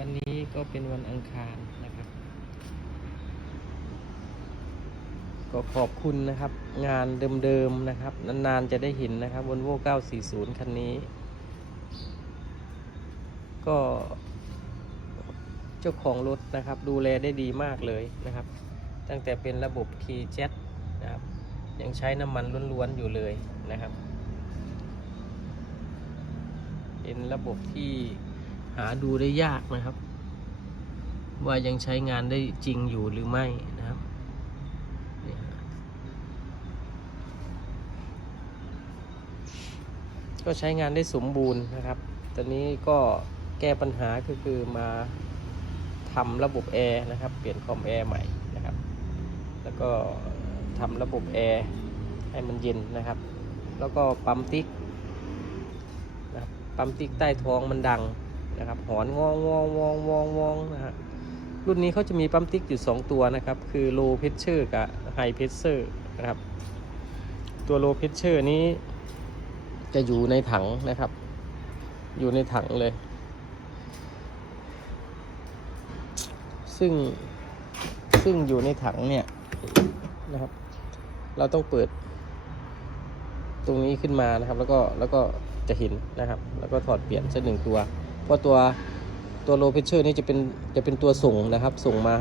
วันนี้ก็เป็นวันอังคารนะครับ ก็ขอบคุณนะครับ งานเดิมๆนะครับ นานๆจะได้เห็นนะครับ Volvo 940 คันนี้ ก็เจ้าของรถนะครับ ดูแลได้ดีมากเลยนะครับ ตั้งแต่เป็นระบบ k j e t นะครับ ยังใช้น้ำมันล้วนๆอยู่เลยนะครับ เป็นระบบที่ หาดูได้ยากนะครับ ว่ายังใช้งานได้จริงอยู่หรือไม่นะครับก็ใช้งานได้สมบูรณ์นะครับ ตอนนี้ก็แก้ปัญหาก็คือมาทำระบบแอร์นะครับ เปลี่ยนคอมแอร์ใหม่นะครับ แล้วก็ทำระบบแอร์ให้มันเย็นนะครับ แล้วก็ปั๊มติ๊กนะปั๊มติ๊กใต้ท้องมันดัง นะครับหอนงองงองงองงองงองนะฮะรุ่นนี้เขาจะมีปั๊มติ๊กอยู่ 2 ตัวนะครับ คือ low pressure กับ high pressure นะครับ ตัว low pressure นี้จะอยู่ในถังนะครับ อยู่ในถังเลย ซึ่งซึ่งอยู่ในถังเนี่ยนะครับ เราต้องเปิด ตรงนี้ขึ้นมานะครับ แล้วก็แล้วก็จะเห็นนะครับ แล้วก็ถอดเปลี่ยนเสักหนึ่งตัว เพราะตัวตัวโลเพเชอร์นี่จะเป็นจะเป็นตัวส่งนะครับ ส่งมา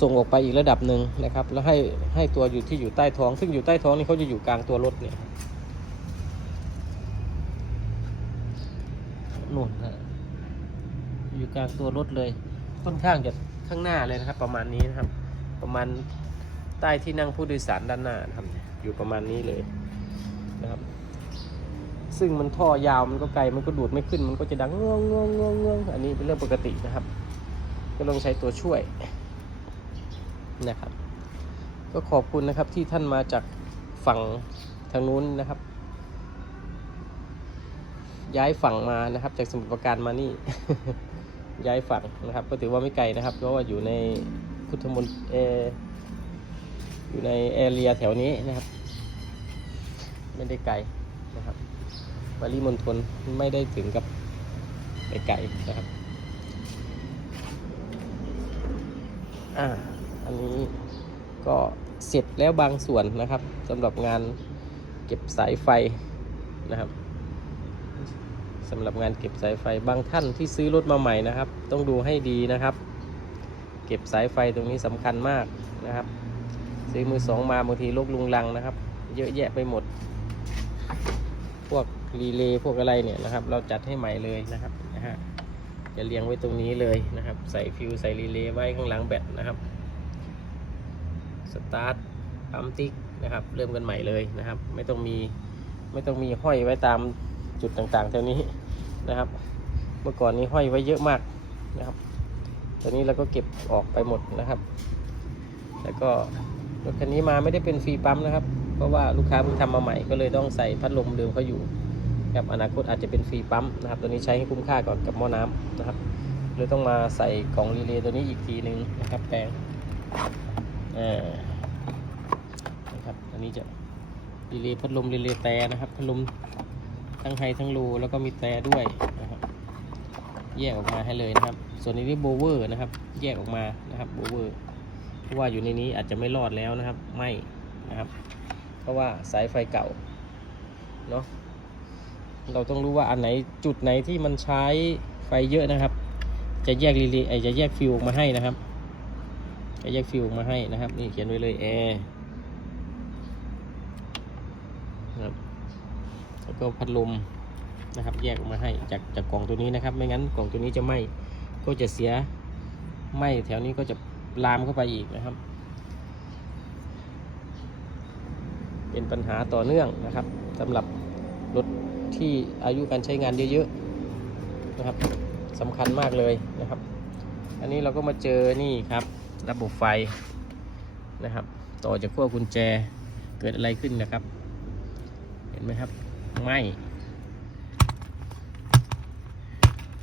ส่งออกไปอีกระดับหนึ่งนะครับ แล้วให้ให้ตัวอยู่ที่อยู่ใต้ท้อง ซึ่งอยู่ใต้ท้องนี่เขาจะอยู่กลางตัวรถเนี่ยนู่นฮะอยู่กลางตัวรถเลย ค่อนข้างจะข้างหน้าเลยนะครับ ประมาณนี้นะครับ ประมาณใต้ที่นั่งผู้โดยสารด้านหน้านะครับ อยู่ประมาณนี้เลยนะครับ ซึ่งมันท่อยาวมันก็ไกลมันก็ดูดไม่ขึ้น มันก็จะดังง่วงง่วงง่วงง่วงอันนี้เป็นเรื่องปกตินะครับ ก็ต้องใช้ตัวช่วยนะครับ ก็ขอบคุณนะครับที่ท่านมาจากฝั่งทางนู้นนะครับ ย้ายฝั่งมานะครับ จากสมุทรปราการมานี่ ย้ายฝั่งนะครับ ก็ถือว่าไม่ไกลนะครับ เพราะว่าอยู่ในพุทธมณฑลเอออยู่ในแอเรียแถวนี้นะครับ ไม่ได้ไกลนะครับ ปริมณฑลไม่ได้ถึงกับไปไกลนะครับอ่าอันนี้ก็เสร็จแล้วบางส่วนนะครับสำหรับงานเก็บสายไฟนะครับสำหรับงานเก็บสายไฟบางท่านที่ซื้อรถมาใหม่นะครับ ต้องดูให้ดีนะครับ เก็บสายไฟตรงนี้สำคัญมากนะครับ ซื้อมือสองมาบางทีโลกลุงลังนะครับ เยอะแยะไปหมด รีเลย์พวกอะไรเนี่ยนะครับ เราจัดให้ใหม่เลยนะครับนะฮะจะเรียงไว้ตรงนี้เลยนะครับ ใส่ฟิวใส่รีเลย์ไว้ข้างหลังแบตนะครับสตาร์ทปั๊มติ๊กนะครับ เริ่มกันใหม่เลยนะครับ ไม่ต้องมีไม่ต้องมีห้อยไว้ตามจุดต่างๆแถวนี้นะครับ เมื่อก่อนนี้ห้อยไว้เยอะมากนะครับตอนนี้เราก็เก็บออกไปหมดนะครับ แล้วก็รถคันนี้มาไม่ได้เป็นฟรีปั๊มนะครับ เพราะว่าลูกค้าเพิ่งทำมาใหม่ก็เลยต้องใส่พัดลมเดิมเขาอยู่ ครับอนาคตอาจจะเป็นฟรีปั๊มนะครับตัวนี้ใช้ให้คุ้มค่าก่อนกับหม้อน้ำนะครับเลยต้องมาใส่กล่องรีเลย์ตัวนี้อีกทีหนึ่งนะครับแปลงนะครับอันนี้จะรีเลย์พัดลมรีเลย์แต่นะครับพัดลมทั้งไฮทั้งโลแล้วก็มีแต่ด้วยนะครับ แยกออกมาให้เลยนะครับ ส่วนนี้นี่โบเวอร์นะครับ แยกออกมานะครับโบเวอร์เพราะว่าอยู่ในนี้อาจจะไม่รอดแล้วนะครับ ไม่นะครับ เพราะว่าสายไฟเก่าเนาะ เราต้องรู้ว่าอันไหนจุดไหนที่มันใช้ไฟเยอะนะครับ จะแยกรีเลย์ไอจะแยกฟิวออกมาให้นะครับ จะแยกฟิวออกมาให้นะครับ นี่เขียนไว้เลยแอร์นะครับแล้วก็พัดลมนะครับ แยกออกมาให้จากจากกล่องตัวนี้นะครับ ไม่งั้นกล่องตัวนี้จะไหม้ก็จะเสียไหม้แถวนี้ก็จะลามเข้าไปอีกนะครับ เป็นปัญหาต่อเนื่องนะครับสำหรับ รถที่อายุการใช้งานเยอะๆนะครับสำคัญมากเลยนะครับ อันนี้เราก็มาเจอนี่ครับ ระบบไฟนะครับ ต่อจากขั้วกุญแจเกิดอะไรขึ้นนะครับ เห็นไหมครับไหม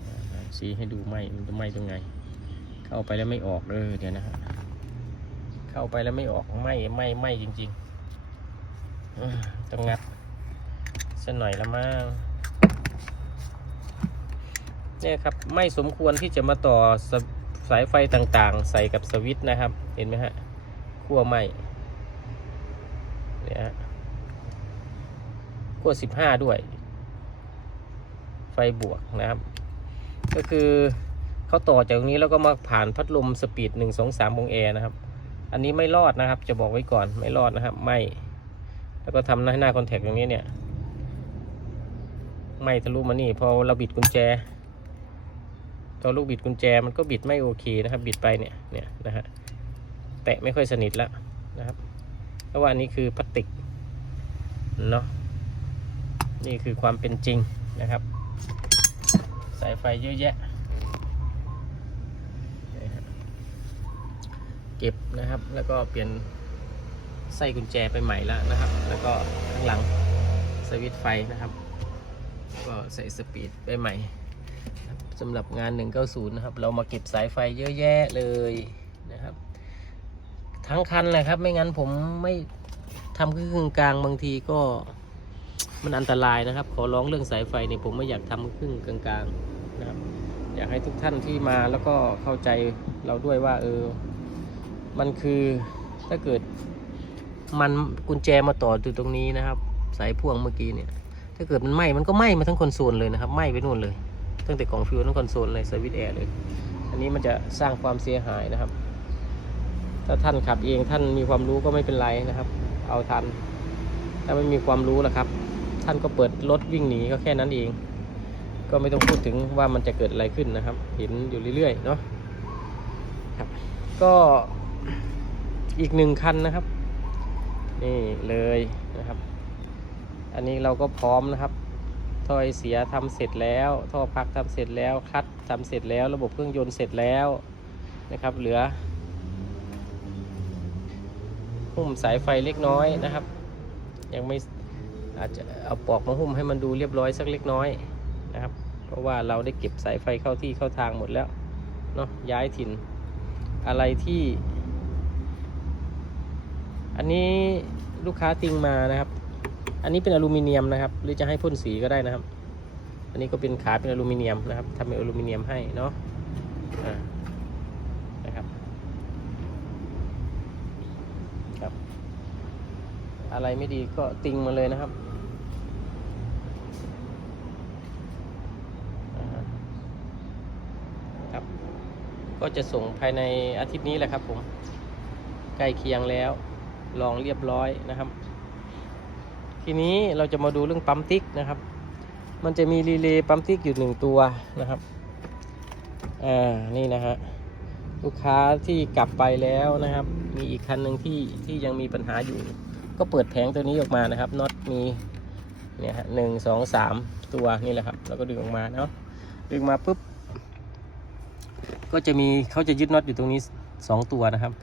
อ่าชี้ให้ดูไหมมันจะไหมตรงไงเข้าไปแล้วไม่ออกเลยเดี๋ยวนะฮะเข้าไปแล้วไม่ออกไหมไหมไหมจริงๆต้องงัด สักหน่อยละมั้งเนี่ยครับไม่สมควรที่จะมาต่อสสายไฟต่างๆ ใส่กับสวิตช์นะครับ เห็นไหมฮะขั้วไหมเนี่ยขั้วสิบห้าด้วย ไฟบวกนะครับ ก็คือเขาต่อจากตรงนี้แล้วก็มาผ่านพัดลมสปีดหนึ่งสองสามองแอร์นะครับ อันนี้ไม่รอดนะครับ จะบอกไว้ก่อนไม่รอดนะครับ ไม่ แล้วก็ทำหน้าหน้าคอนแทคตรงนี้เนี่ย ไม่ทะลุมานี่พอเราบิดกุญแจตอนลูกบิดกุญแจมันก็บิดไม่โอเคนะครับ บิดไปเนี่ยเนี่ยนะฮะแตะไม่ค่อยสนิทแล้วนะครับเพราะว่าอันนี้คือพลาสติกเนาะนี่คือความเป็นจริงนะครับ สายไฟเยอะแยะ เก็บนะครับแล้วก็เปลี่ยนไส้กุญแจไปใหม่แล้วนะครับ แล้วก็ข้างหลังสวิตช์ไฟนะครับ ก็ใส่สปีดไปใหม่ครับสำหรับงาน 190 นะครับ เรามาเก็บสายไฟเยอะแยะเลยนะครับ ทั้งคันเลยครับ ไม่งั้นผมไม่ทำครึ่งกลางบางทีก็มันอันตรายนะครับ ขอร้องเรื่องสายไฟเนี่ยผมไม่อยากทำครึ่งกลางๆนะครับ อยากให้ทุกท่านที่มาแล้วก็เข้าใจเราด้วยว่า เออ มันคือถ้าเกิดมันกุญแจมาต่ออยู่ตรงนี้นะครับ สายพ่วงเมื่อกี้เนี่ย ถ้าเกิดมันไหม้มันก็ไหม้มาทั้งคอนโซลเลยนะครับไหม้ไปนู่นเลย ตั้งแต่กล่องฟิวทั้งคอนโซลเลยสวิตแอร์เลย อันนี้มันจะสร้างความเสียหายนะครับ ถ้าท่านขับเองท่านมีความรู้ก็ไม่เป็นไรนะครับ เอาทัน ถ้าไม่มีความรู้ล่ะครับ ท่านก็เปิดรถวิ่งหนีก็แค่นั้นเอง ก็ไม่ต้องพูดถึงว่ามันจะเกิดอะไรขึ้นนะครับ เห็นอยู่เรื่อยๆเนาะครับ ก็อีกหนึ่งคันนะครับ นี่เลยนะครับ อันนี้เราก็พร้อมนะครับท่อไอเสียทำเสร็จแล้ว ท่อพักทำเสร็จแล้วคัดทำเสร็จแล้ว ระบบเครื่องยนต์เสร็จแล้วนะครับ เหลือหุ้มสายไฟเล็กน้อยนะครับ ยังไม่อาจจะเอาปลอกมาหุ้มให้มันดูเรียบร้อยสักเล็กน้อยนะครับ เพราะว่าเราได้เก็บสายไฟเข้าที่เข้าทางหมดแล้วเนาะย้ายถิ่นอะไรที่ อันนี้ลูกค้าติงมานะครับ อันนี้เป็นอลูมิเนียมนะครับ หรือจะให้พ่นสีก็ได้นะครับ อันนี้ก็เป็นขาเป็นอลูมิเนียมนะครับทำเป็นอลูมิเนียมให้เนาะนะครับครับ อะไรไม่ดีก็ติงมาเลยนะครับครับก็จะส่งภายในอาทิตย์นี้แหละครับผมใกล้เคียงแล้วลองเรียบร้อยนะครับ ทีนี้เราจะมาดูเรื่องปั๊มติ๊กนะครับ มันจะมีรีเลย์ปั๊มติ๊กอยู่หนึ่งตัวนะครับอ่านี่นะฮะลูกค้าที่กลับไปแล้วนะครับ มีอีกคันหนึ่งที่ที่ยังมีปัญหาอยู่ ก็เปิดแผงตัวนี้ออกมานะครับน็อตมีเนี่ยฮะหนึ่งสองสามตัวนี่แหละครับแล้วก็ดึงออกมาเนาะดึงมาปุ๊บก็จะมีเขาจะยึดน็อตอยู่ตรงนี้สองตัวนะครับ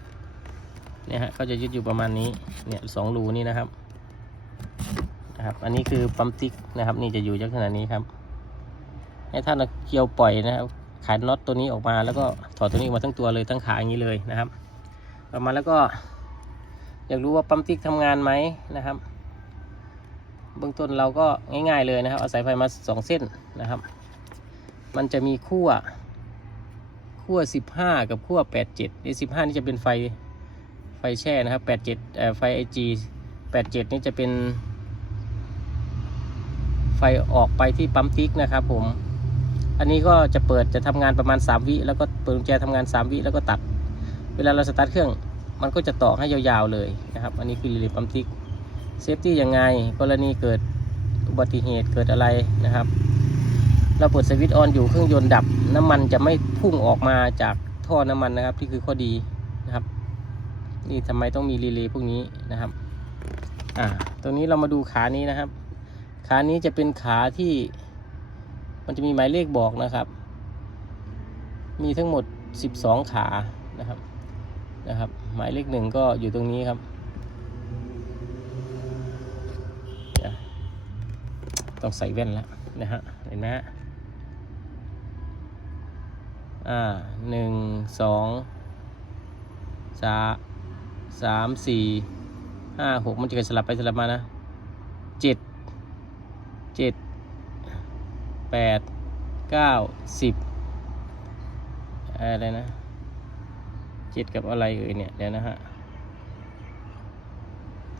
เนี่ยฮะเขาจะยึดอยู่ประมาณนี้เนี่ยสองรูนี่นะครับ นะครับ อันนี้คือปั๊มติ๊กนะครับ นี่จะอยู่ลักษณะนี้ครับให้ท่านเอาเกลียวปล่อยนะครับขายน็อตตัวนี้ออกมาแล้วก็ถอดตัวนี้ออกมาทั้งตัวเลยทั้งขาอย่างนี้เลยนะครับออกมาแล้วก็ อยากรู้ว่าปั๊มติ๊กทำงานไหมนะครับ เบื้องต้นเราก็ง่ายๆเลยนะครับเอาสายไฟมาสองเส้นนะครับ มันจะมีขั้วขั้วสิบห้ากับขั้วแปดเจ็ดนี่สิบห้านี่จะเป็นไฟไฟแช่นะครับ87เอ่อไฟ IG 87นี่จะเป็น ไฟออกไปที่ปั๊มติ๊กนะครับผม อันนี้ก็จะเปิดจะทำงานประมาณ 3 วิ แล้วก็เปิดกุญแจทำงาน 3 วิ แล้วก็ตัด เวลาเราสตาร์ทเครื่อง มันก็จะต่อให้ยาวๆเลยนะครับ อันนี้คือรีเลย์ปั๊มติ๊กเซฟตี้ยังไง กรณีเกิดอุบัติเหตุเกิดอะไรนะครับ เราเปิดสวิตช์ออนอยู่เครื่องยนต์ดับ น้ำมันจะไม่พุ่งออกมาจากท่อน้ำมันนะครับที่คือข้อดีนะครับ นี่ทำไมต้องมีรีเลย์พวกนี้นะครับ อ่าตรงนี้เรามาดูขานี้นะครับ ขานี้จะเป็นขาที่มันจะมีหมายเลขบอกนะครับ มีทั้งหมด 12 ขานะครับนะครับ หมายเลขหนึ่งก็อยู่ตรงนี้ครับต้องใส่แว่นแล้วนะฮะเห็นไหมอ่าหนึ่งสองสามสามสี่ห้าหกมันจะเกิดสลับไปสลับมานะเจ็ด จ็ดแปดเก้าสิบอะไรนะเจ็ดกับอะไรเอ่ยเนี่ยเดี๋ยวนะฮะ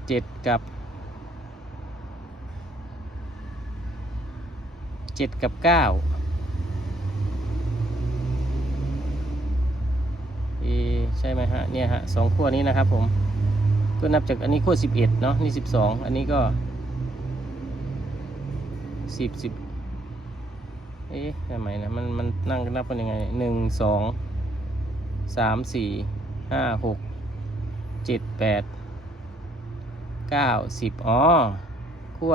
เจ็ดกับเจ็ดกับเก้าเอใช่ไหมฮะเนี่ยฮะสองขั้วนี้นะครับผมก็นับจากอันนี้ขั้วสิบเอ็ดเนาะนี่สิบสองอันนี้ก็ สิบสิบเอ๊ะทำไมนะมันมันนั่งนับกันยังไงหนึ่งสองสามสี่ห้าหกเจ็ดแปดเก้าสิบอ๋อขั้ว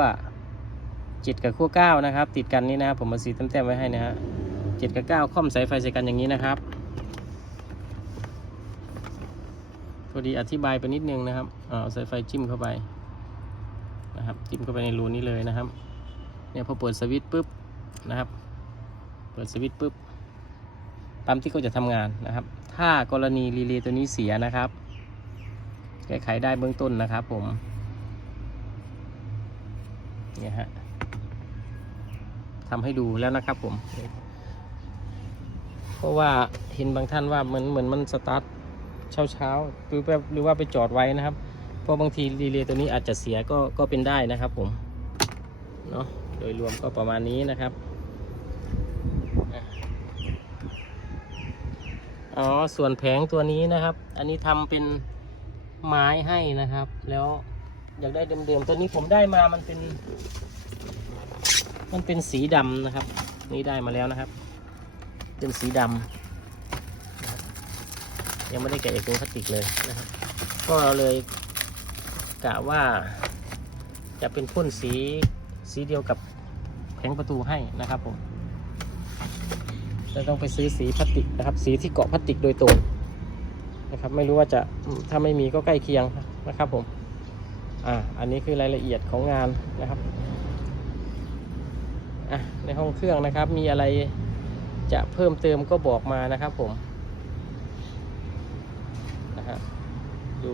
เจ็ดกับขั้วเก้านะครับ ติดกันนี่นะครับผมมาสีแต้มๆไว้ให้นะฮะเจ็ดกับเก้าค่อมสายไฟใส่กันอย่างนี้นะครับพอดีอธิบายไปนิดนึงนะครับเอาสายไฟจิ้มเข้าไปนะครับจิ้มเข้าไปในรูนี้เลยนะครับ เนี่ยพอเปิดสวิตช์ปุ๊บนะครับ เปิดสวิตช์ปุ๊บปั๊มที่เขาจะทำงานนะครับ ถ้ากรณีรีเลย์ตัวนี้เสียนะครับ แก้ไขได้เบื้องต้นนะครับผมเนี่ยฮะทำให้ดูแล้วนะครับผม เพราะว่าเห็นบางท่านว่าเหมือนเหมือนมันสตาร์ทเช้าเช้าๆหรือแบบหรือว่าไปจอดไว้นะครับ เพราะบางทีรีเลย์ตัวนี้อาจจะเสียก็ก็เป็นได้นะครับผม เนาะ ดยรวมก็ประมาณนี้นะครับอ๋อส่วนแผงตัวนี้นะครับ อันนี้ทำเป็นไม้ให้นะครับ แล้วอยากได้เดิมๆตัวนี้ผมได้มามันเป็น มันเป็นสีดำนะครับ นี่ได้มาแล้วนะครับ เป็นสีดำนะครับยังไม่ได้แกะเอกเป็นพลาสติกเลยนะครับก็เลยกะว่าจะเป็นพ่นสีสีเดียวกับ งประตูให้นะครับผมจะต้องไปซื้อสีพลาสติกนะครับ สีที่เกาะพลาสติกโดยตรงนะครับ ไม่รู้ว่าจะถ้าไม่มีก็ใกล้เคียงนะครับผมอ่าอันนี้คือรายละเอียดของงานนะครับอะในห้องเครื่องนะครับ มีอะไรจะเพิ่มเติมก็บอกมานะครับผมนะฮะดู